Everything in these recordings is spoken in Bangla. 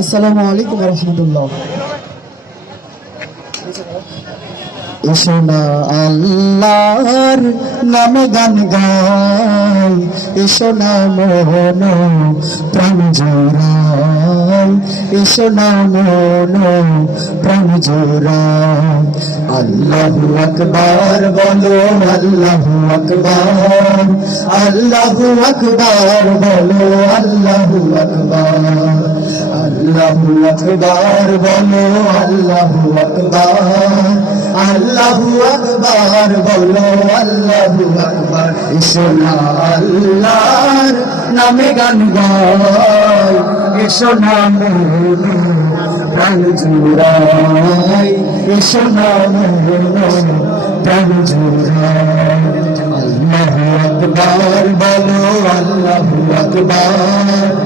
আসসালামু আলাইকুম রহমতুল্লাহ। এসো আল্লাহর নামে গান গাই, এসো না মন প্রাণ জোড়াই, এসো না মন প্রাণ জোড়াই। আল্লাহু আকবার বলো, আল্লাহু আকবার আল্লাহু আকবার বলো, আল্লাহু আকবার। আল্লাহু আকবার বলো, আল্লাহু আকবার। আল্লাহু আকবার বলো, আল্লাহু আকবার। এসো না আল্লাহর নামে গান গাই। এসো না প্রাণ জুড়াই। এসো না প্রাণ জুড়াই। আল্লাহু আকবার বলো, আল্লাহু আকবার।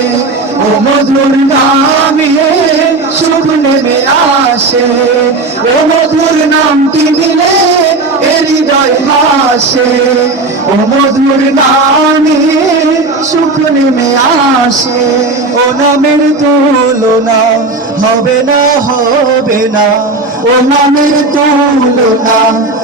মধুর নামে সুখ নেমে আসে। ও মধুর নামটি নিলে এ হৃদয় হাসে ও মধুর নামে সুখ নেমে আসে। ও নামের তুলনা হবে না হবে না। ও নামের তুলনা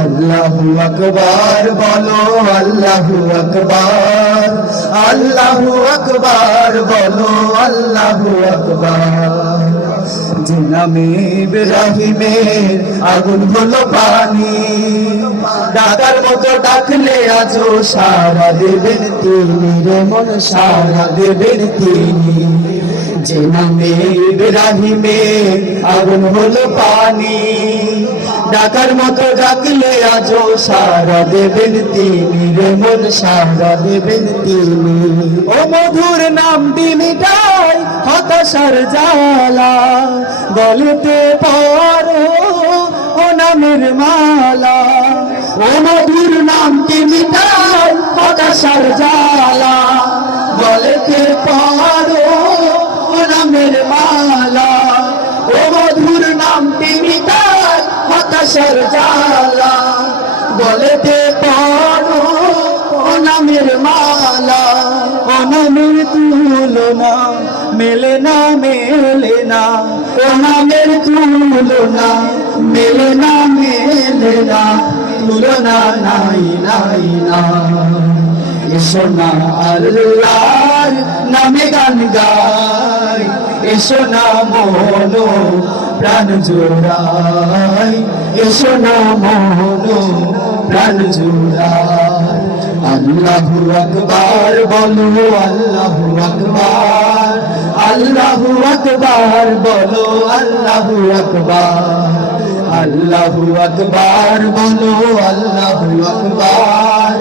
আল্লাহু আকবার, বলো আল্লাহু আকবার আল্লাহু আকবার, বলো আল্লাহু আকবার। যে নামে ইব্রাহিমের আগুন হলো পানি, ডাকার মতো ডাকলে আজও সারা দেবেন তিনি রে মন সারা দেবের তিনি। যে নামে ইব্রাহিমের আগুন হলো পানি ডাকার মতো ডাকলে আজও সারা দেবেন তিনি রে মন, সারা দেবেন তিনি। ও মধুর নাম মিটাই হতাশার জালা গলতে পারো ও নামের মালা। ও মধুর নাম মিটাই হতাশার জালা হতাশার জালা বলতে পারো ও মালা, ও নামের তুলনা, মেলে না মেলে না, ও নামের তুলনা, মেলে না মেলে না, তুলনা নাই নাই, না। এসো না আল্লাহর নামে গান গাই, এসো না মনো প্রাণ জোড়াই। এসো না মনো প্রাণ জোড়াই আল্লাহু আকবার, বলো আল্লাহু আকবার। আল্লাহু আকবার, বলো আল্লাহু আকবার। আল্লাহু আকবার, বলো আল্লাহু আকবার।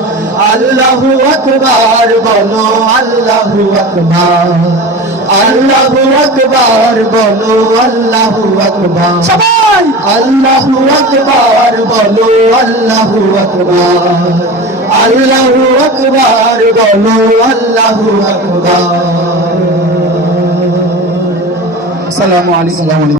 আল্লাহু আকবার, বলো আল্লাহু আকবার। আল্লাহু আকবার বলো আল্লাহু আকবার। সবাই! আল্লাহু আকবার বলো আল্লাহু আকবার। আল্লাহু আকবার বলো আল্লাহু আকবার। আসসালামু আলাইকুম।